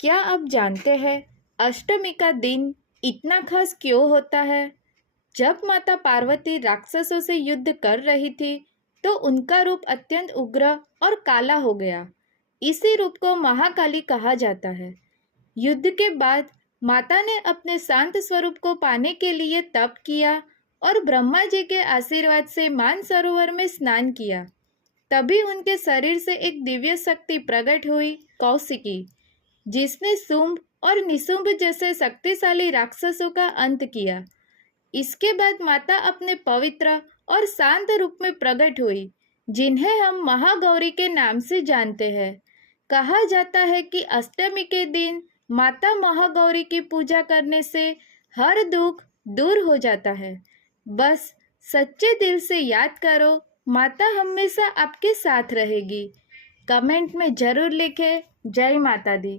क्या आप जानते हैं अष्टमी का दिन इतना खास क्यों होता है? जब माता पार्वती राक्षसों से युद्ध कर रही थी, तो उनका रूप अत्यंत उग्र और काला हो गया। इसी रूप को महाकाली कहा जाता है। युद्ध के बाद माता ने अपने शांत स्वरूप को पाने के लिए तप किया और ब्रह्मा जी के आशीर्वाद से मानसरोवर में स्नान किया। तभी उनके शरीर से एक दिव्य शक्ति प्रकट हुई, कौशिकी, जिसने शुंभ और निशुंभ जैसे शक्तिशाली राक्षसों का अंत किया। इसके बाद माता अपने पवित्र और शांत रूप में प्रकट हुई, जिन्हें हम महागौरी के नाम से जानते हैं। कहा जाता है कि अष्टमी के दिन माता महागौरी की पूजा करने से हर दुख दूर हो जाता है। बस सच्चे दिल से याद करो, माता हमेशा आपके साथ रहेगी। कमेंट में जरूर लिखें, जय माता दी।